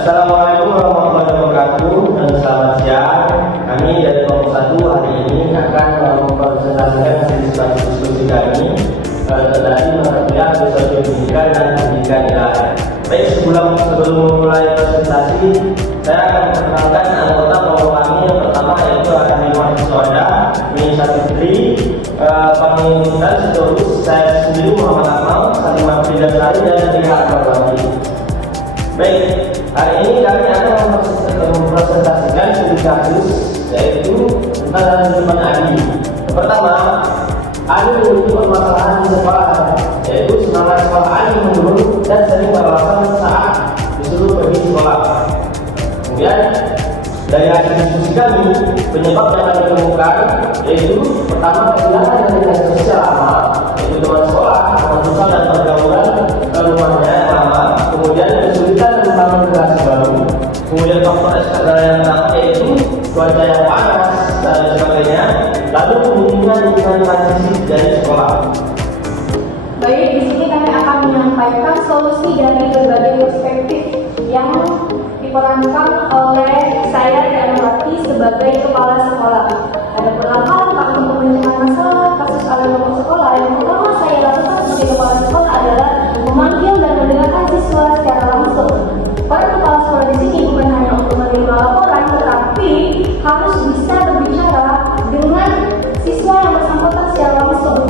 Assalamualaikum warahmatullahi wabarakatuh dan selamat siang. Kami dari kelompok 1 hari ini akan mempresentasikan hasil diskusi kami dari mata kuliah Filosofi Pendidikan dan Pendidikan Ilahi. Baik, sebelum memulai presentasi, saya akan memperkenalkan anggota kelompok kami. Yang pertama yaitu ada mahasiswa Nisa Fitri, Pangintan Sitorus, saya sendiri Muhammad Akmal, Salimah Frida Sari, dan Rika Akbar. Baik, hari ini kami akan mempresentasikan studi kasus yaitu tentang manajemen Ali. Pertama, Ali memiliki permasalahan di sekolah, yaitu semangat sekolah Ali menurun dan sering beralasan saat disuruh pergi sekolah. Kemudian dari hasil diskusi kami, penyebab yang kami temukan yaitu pertama kehilangan dari sosial lama, yaitu teman sekolah, teman sosial dan pergaulan ke rumahnya yang lama. Kemudian kesulitan membangun relasi baru. Kemudian faktor eksternal yang pertama yaitu cuaca yang panas dan sebagainya. Lalu kemungkinan lingkungan transisi dari sekolah. Baik, di sini kami akan menyampaikan solusi dari berbagai perspektif yang diperankan oleh saya dan Rati sebagai kepala sekolah. Ada langkah untuk memecahkan masalah kasus alumni sekolah. Yang pertama saya lakukan sebagai kepala sekolah adalah memanggil dan mendengarkan siswa secara langsung. Para kepala sekolah di sini bukan hanya untuk menerima laporan, tetapi harus bisa berbicara dengan siswa yang bersangkutan secara langsung.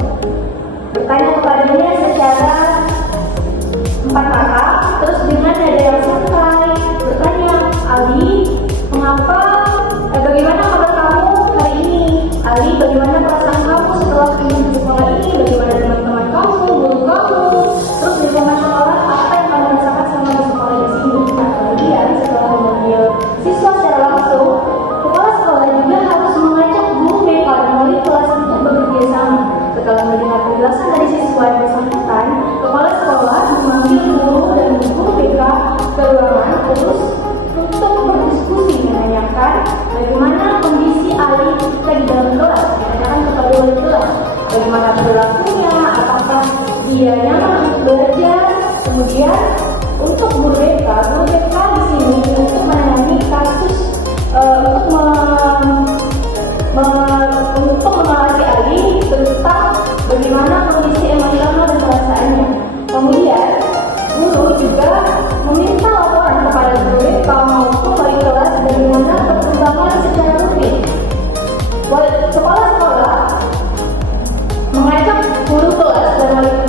Bertanya kepadanya secara 4 mata, terus dengan nada yang santai bertanya, Ali, bagaimana kabar kamu hari ini? Ali, bagaimana perasaan kamu setelah pindah ke sekolah ini? Bagaimana teman-teman kamu, guru kamu? Terus di sekolah apa yang kamu rasakan selama di sekolah di sini? Nah, kemudian setelah memanggil siswa secara langsung, kepala sekolah juga harus mengajak guru BK dan wali kelas untuk bekerja sama. Setelah mendengar penjelasan dari siswa yang bersangkutan, kepala sekolah memanggil guru dan guru BK ke ruangan terus untuk berdiskusi menanyakan bagaimana kondisi Ali ketika di dalam kelas, menanyakan kepada wali kelas bagaimana perilakunya, apakah dia nyaman untuk belajar. Kemudian untuk guru BK di sini untuk menangani kasus untuk mengawasi Ali tentang bagaimana kondisi emosional dan perasaannya. Kemudian guru juga meminta laporan kepada guru BK maupun wali kelas bagaimana perkembangan secara rutin. Kepala sekolah mengajak guru kelas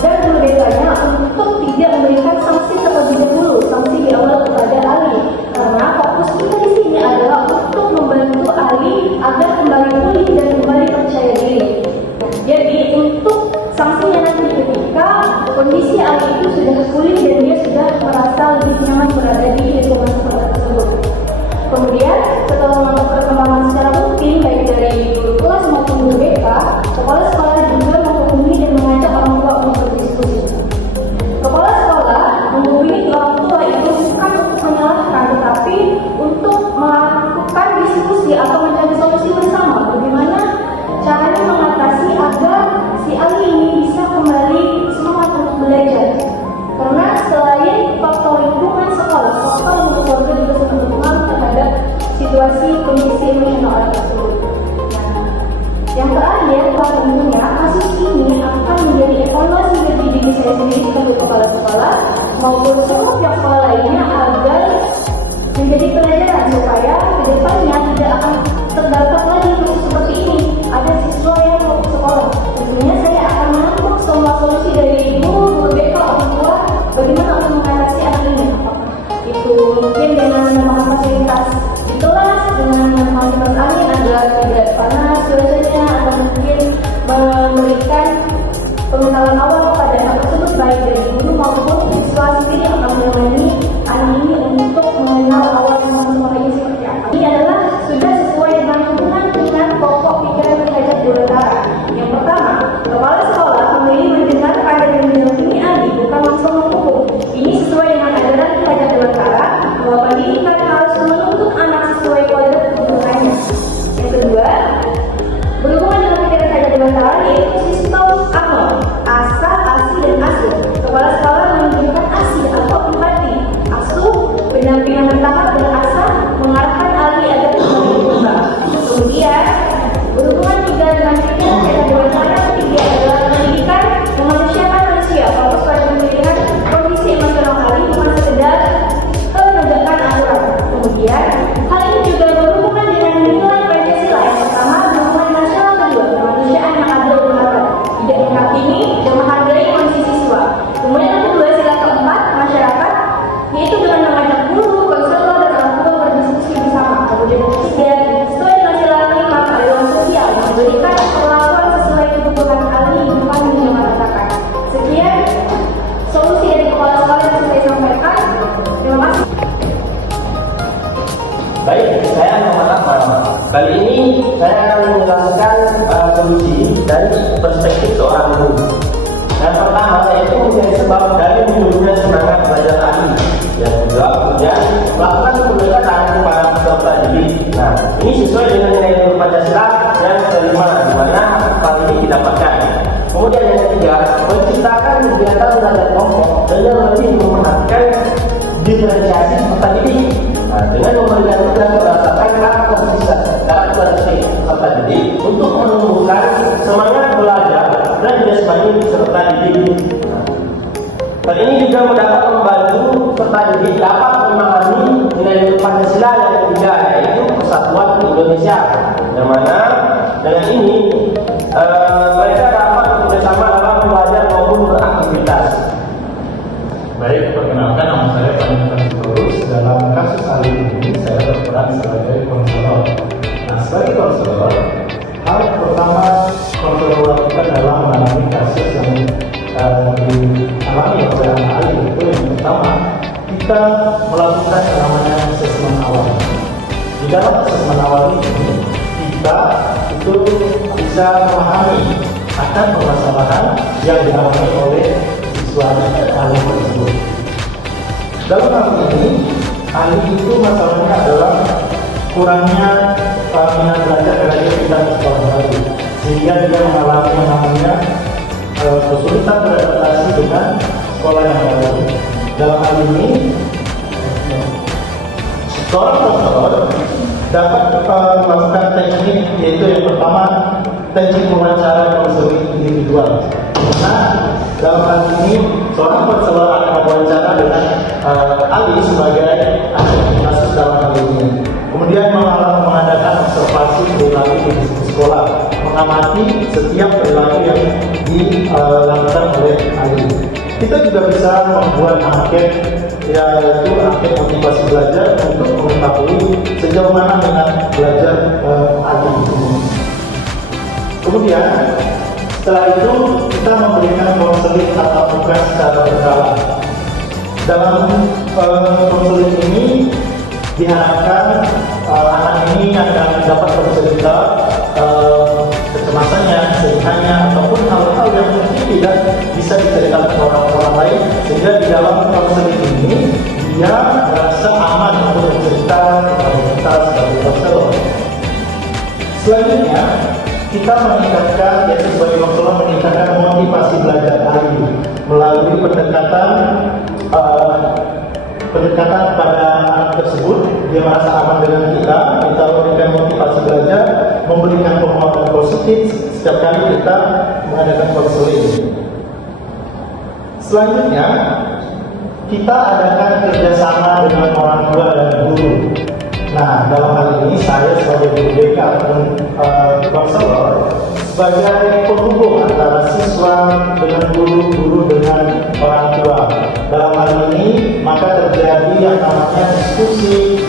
dan guru BK-nya untuk tidak memberikan sanksi terlebih dahulu, sanksi di awal kepada Ali, karena fokus kita di sini adalah untuk membantu Ali agar kembali pulih dan kembali percaya diri. Jadi untuk sanksinya nanti ketika kondisi Ali itu sudah pulih dan dia sudah merasa lebih nyaman berada di lingkungan sekolah tersebut. Kemudian setelah memantau perkembangan secara rutin baik dari guru kelas maupun guru BK, kepala sekolah juga menghubungi dan mengajak orang tua untuk berdiskusi. Kepala sekolah menghubungi orang tua itu bukan untuk menyalahkan, tetapi untuk melakukan diskusi atau mencari solusi bersama bagaimana caranya mengatasi agar si Ali ini bisa kembali semangat untuk belajar. Karena selain faktor lingkungan sekolah, faktor untuk keluarga juga sangat berpengaruh terhadap situasi kondisi emosional anak tersebut. Nah, yang terakhir, tentunya kasus ini akan menjadi evaluasi bagi diri saya sendiri sebagai kepala sekolah maupun semua pihak sekolah lainnya agar menjadi pelajaran supaya kedepannya tidak akan terdapat lagi kasus seperti ini. Ada siswa yang mau ke sekolah. Tentunya saya akan menampung semua solusi dari guru BK, orang tua, bagaimana untuk mengatasi anak ini. Itu mungkin dengan menambahkan fasilitas di kelas, dengan menambahkan angin agar tidak panas cuacanya, atau mungkin memberikan pengenalan awal kepada anak tersebut baik dari guru maupun siswa sendiri yang akan menemani anak ini untuk mengenal awal sekolah ini seperti apa. Ini adalah sudah sesuai dengan hubungan dengan pokok pikiran terhadap Dewantara. Yang pertama, kepala sekolah memilih mendengarkan dan mendampingi Ali, bukan langsung menghukum. Ini sesuai dengan ajaran terhadap Dewantara bahwa pendidikan harus menuntut anak sesuai kualitas kebutuhannya. Yang kedua, berhubungan dengan pikiran terhadap Dewantara yaitu sistem AMO, asa, asi, dan asuh. Kepala sekolah menunjukkan asi atau empati, asuh kali ini saya akan menjelaskan solusi dari perspektif seorang guru. Yang pertama yaitu menjadi sebab dari munculnya semangat belajar tadi. Yang kedua kemudian melakukan pendekatan kepada peserta didik. Nah, ini sesuai dengan nilai Pancasila yang kelima, di mana hal ini didapatkan. Kemudian yang ketiga, menciptakan kegiatan belajar kelompok dengan lebih memperhatikan diferensiasi peserta didik. Nah, dengan memberikan tugas berdasarkan karakteristik peserta didik untuk menumbuhkan semangat belajar dan jasmani peserta didik. Hal ini juga dapat membantu peserta didik dapat memahami nilai Pancasila yang ketiga, yaitu persatuan Indonesia. Yang mana dengan ini mereka dapat bekerjasama dalam belajar maupun beraktivitas. Baik, perkenalkan nama saya Panji Terus. Dalam kasus kali ini saya berperan sebagai konselor. Nah, sebagai konselor, hal pertama konselor lakukan dalam menangani kasus yang dialami oleh anak Ali itu yang pertama kita melakukan yang namanya asesmen awal. Di dalam asesmen awal ini kita itu bisa memahami akan permasalahan yang dialami oleh siswa Ali tersebut. Dalam hal ini Ali itu masalahnya adalah kurangnya minat belajar karena dia pindah ke sekolah baru, sehingga dia mengalami yang namanya kesulitan beradaptasi dengan sekolah yang baru. Dalam hal ini, seorang konselor dapat melakukan teknik, yaitu yang pertama teknik wawancara konseling individual. Nah, dalam hal ini seorang konselor akan wawancara dengan Ali sebagai kasus dalam hal ini. Kemudian mengadakan observasi perilaku di sekolah, mengamati setiap perilaku yang dilakukan oleh Ali. Kita juga bisa membuat angket, yaitu angket motivasi belajar untuk mengetahui sejauh mana minat belajar Ali. Kemudian setelah itu kita memberikan konseling tatap muka secara berkala. Dalam konseling ini diharapkan anak ini akan dapat bercerita kecemasannya, kesedihannya, ataupun hal-hal yang mungkin tidak bisa diceritakan ke orang-orang lain, sehingga di dalam konseling ini dia merasa aman untuk bercerita kepada kita sebagai konselor. Selanjutnya kita meningkatkan, yaitu sebagai konselor meningkatkan motivasi belajar Ali melalui pendekatan pada anak tersebut. Dia merasa aman dengan kita memberikan motivasi belajar, memberikan penguatan positif setiap kali kita mengadakan konseling. Selanjutnya kita adakan kerjasama dengan orang tua dan guru. Nah, dalam hal ini saya sebagai guru BK ataupun konselor sebagai penghubung antara siswa dengan guru dengan orang tua. Dalam hal ini maka terjadi yang namanya diskusi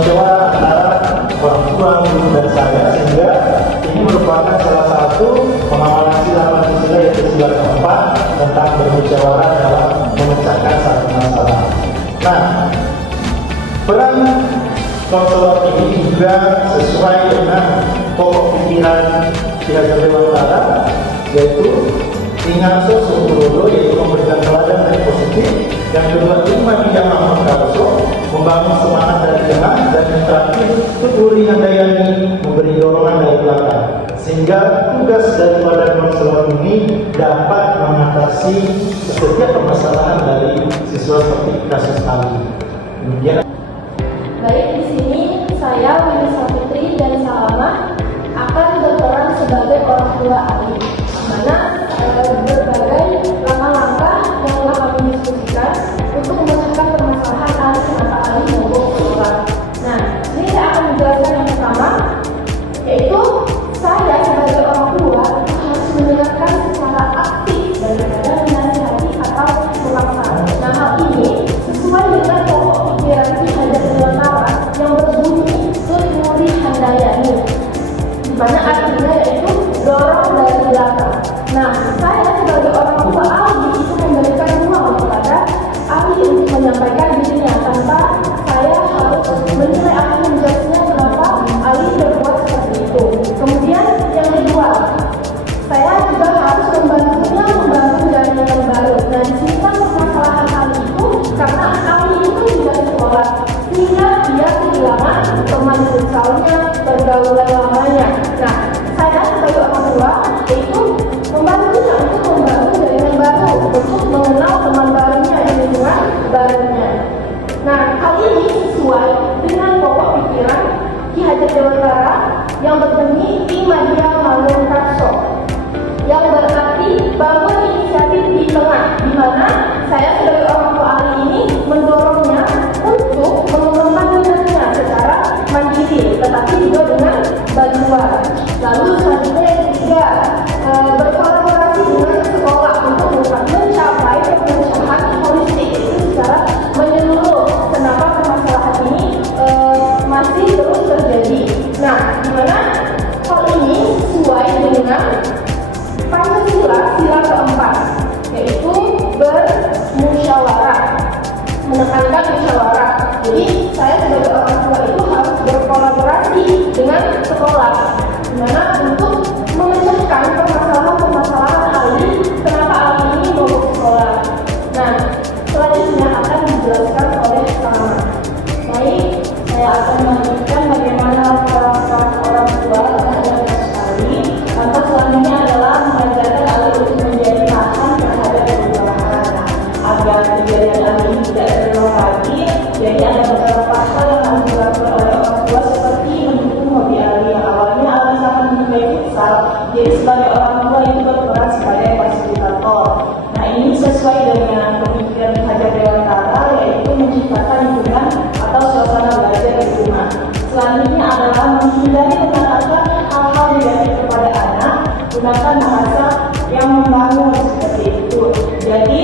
musyawarah antara orang tua, guru dan saya, sehingga ini merupakan salah satu pemahaman sila Pancasila yaitu sila keempat tentang bermusyawarah dalam memecahkan satu masalah. Nah, peran konselor ini juga sesuai dengan pokok pikiran Ki Hajar Dewantara, yaitu Ingat Sosok, yaitu memberikan teladan yang positif. Yang kedua, Lima Dia Mahmud Karoso, membangun semangat dari tengah. Dan yang terakhir, Tuturi Handayani, memberi dorongan dari belakang. Sehingga tugas daripada konselor ini dapat mengatasi setiap permasalahan dari siswa seperti kasus kali. Kemudian Baik, di sini saya Winnie Saputri dan Salama akan berperan sebagai orang tua Ali, mana berbagai langkah-langkah yang telah kami diskusikan untuk memecahkan permasalahan Ali semata Ali maupun keluarga. Nah, ini saya akan menjelaskan yang pertama, yaitu saya sebagai orang tua harus mendengarkan secara aktif daripada menasihati atau memaksa. Nah, hal ini sesuai dengan pokok pikiran Ki Hajar Dewantara sesuai dengan pokok pikiran Ki Hajar Dewantara yang berbunyi Imadia Malung Karso, yang berarti bangun inisiatif di tengah, di mana saya sebagai orang tua ahli ini mendorongnya untuk mengembangkan minatnya secara mandiri, tetapi juga dengan bantuan. Lalu selanjutnya yang ketiga, berkolaborasi dengan sekolah untuk mencapai pemecahan holistik itu secara menyeluruh. Kenapa permasalahan ini masih terus terjadi? Nah, di mana hal ini sesuai dengan Pancasila sila keempat, yaitu bermusyawarah, menekankan musyawarah. Jadi saya sebagai orang tua itu harus berkolaborasi dengan sekolah, di mana untuk memecahkan permasalahan-permasalahan ahli kenapa ahli ini mau ke sekolah. Nah, selanjutnya akan dijelaskan oleh Sama. Baik, saya akan melanjutkan bagaimana peran orang tua terhadap ahli. Lantas selanjutnya adalah mengajarkan ahli untuk menjadi tahan terhadap perubahan agar kejadian ahli ini tidak terulang lagi. Jadi ada beberapa pasal yang harus dilakukan oleh orang tua seperti mendukung hobi ahli yang awalnya ahli sangat menyukai futsal. Jadi sebagai orang tua itu berperan sebagai fasilitator. Nah, ini sesuai dengan pemikiran Ki Hajar Dewantara, yaitu menciptakan lingkungan atau suasana belajar di rumah. Selanjutnya adalah menghindari mengatakan hal-hal negatif kepada anak, gunakan bahasa yang membangun seperti itu. Jadi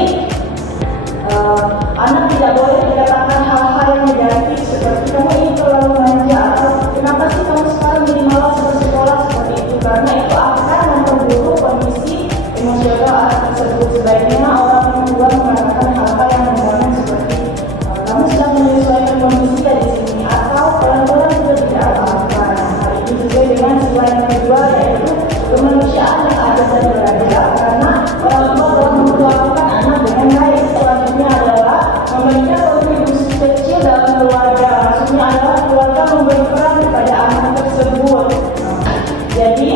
anak tidak boleh dikatakan hal-hal yang negatif seperti kamu ini terlalu manja, atau kenapa sih kamu sekarang jadi malas bersekolah, seperti itu, karena itu akan memperburuk kondisi emosional anak tersebut. Sebaiknya orang tua mengatakan hal-hal yang membangun seperti kamu sedang menyesuaikan kondisi di sini, atau pelan-pelan juga tidak apa-apa. Hal ini sesuai dengan sila yang kedua, yaitu kemanusiaan yang ada dan beradab, karena orang tua telah memperlakukan anak dengan baik. Selanjutnya adalah memberikan kontribusi kecil dalam keluarga. Maksudnya adalah keluarga memberi peran kepada anak tersebut. Jadi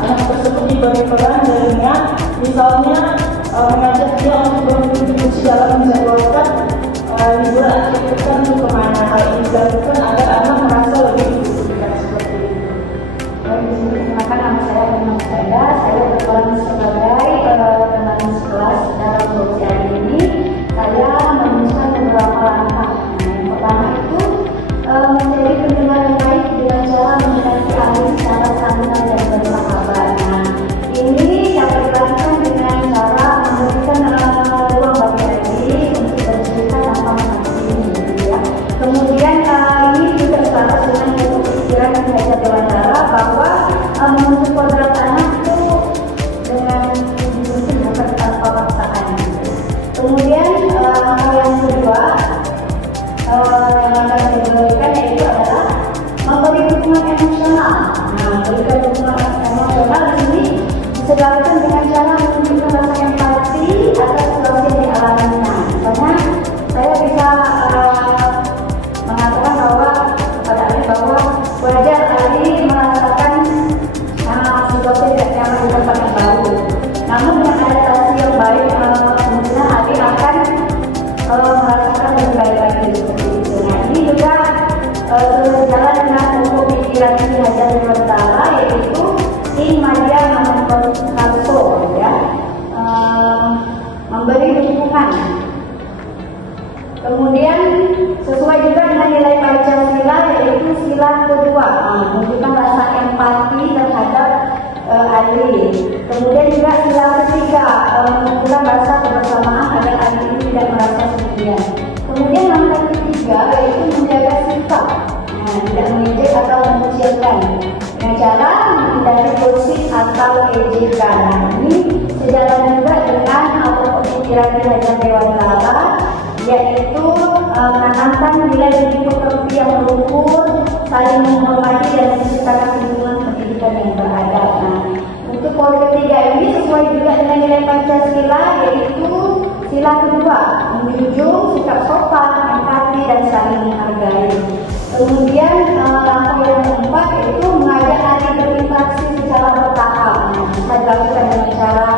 anak tersebut diberi peran dengan misalnya mengajak dia untuk berkontribusi dalam menjadwalkan liburan akhir pekan untuk kemana. Hal ini dilakukan agar anak merasa lebih dibutuhkan seperti itu. Baik, di sini perkenalkan nama saya Firman Saya berperan sebagai teman sekelas dalam produksi hari ini. Saya merumuskan beberapa langkah. Yang pertama itu menjadi pendengar yang baik dengan cara mendekati ahli secara santai dan bersahabat. Nah, ini dapat dilakukan dengan cara memberikan ruang bagi ahli untuk bercerita tanpa menghakimi, gitu ya. Kemudian ini juga selaras dengan pikiran Ki Hajar Dewantara bahwa menuntut kodrat anak itu dengan bukan tanpa paksaan. Kemudian hal yang kedua yang akan diberikan yaitu adalah memberi dukungan emosional. Nah, memberikan dukungan emosional di sini bisa dilakukan dengan cara menunjukkan rasa empati atas situasi yang dialaminya. Misalnya saya bisa mengatakan bahwa kepada Ali bahwa wajar Ali merasakan situasi tidak nyaman di tempat yang baru. Namun dengan adaptasi yang baik, kemungkinan Ali akan merasakan lebih baik lagi seperti itu. Nah, ini juga sejalan dengan pokok pikiran Ki Hajar Dewantara, yaitu Imadia Malung Karso, ya, memberi dukungan. Kemudian sesuai juga dengan nilai Pancasila, yaitu sila kedua, menunjukkan rasa empati terhadap ahli. Kemudian juga sila ketiga, menunjukkan rasa kebersamaan agar ahli ini tidak merasa sendirian. Kemudian langkah ketiga yaitu menjaga sikap, tidak mengejek atau mengucilkan dengan cara menghindari gosip atau ejekan. Nah, ini sejalan juga dengan pemikiran Ki Hajar Dewantara, yaitu menanamkan nilai budi pekerti yang luhur, saling menghormati dan menciptakan lingkungan pendidikan yang beradab. Nah, untuk poin ketiga ini sesuai juga dengan nilai Pancasila, yaitu sila kedua, menjunjung sikap sopan, empati dan saling menghargai. Kemudian langkah yang keempat yaitu mengajak adik berinteraksi secara bertahap. Nah, bisa dilakukan dengan cara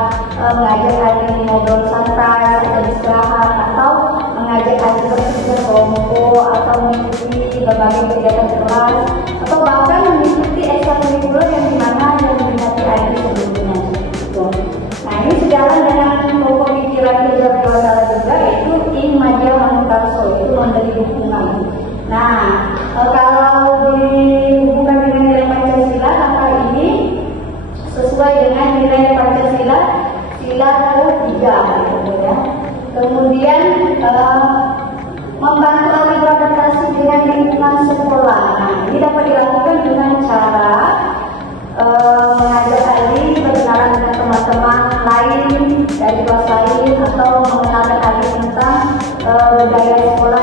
mengajak adik ngobrol santai, istirahat, atau mengajak adik berkelompok mengikuti berbagai kegiatan kelas atau bahkan mengikuti ekstrakurikuler yang dimana dan diminati ID sebelumnya. Gitu. Nah ini sejalan dengan pokok pikiran kerja Dewasala juga, yaitu in madia manukarso, itu memberi dukungan. Nah kalau dihubungkan dengan nilai Pancasila, maka ini sesuai dengan nilai Pancasila sila ketiga, gitu ya. Kemudian membantu alih beradaptasi dengan lingkungan sekolah. Nah, ini dapat dilakukan dengan cara mengajak alih berkenalan dengan teman-teman lain dari kelas lain atau mengenalkan alih tentang budaya sekolah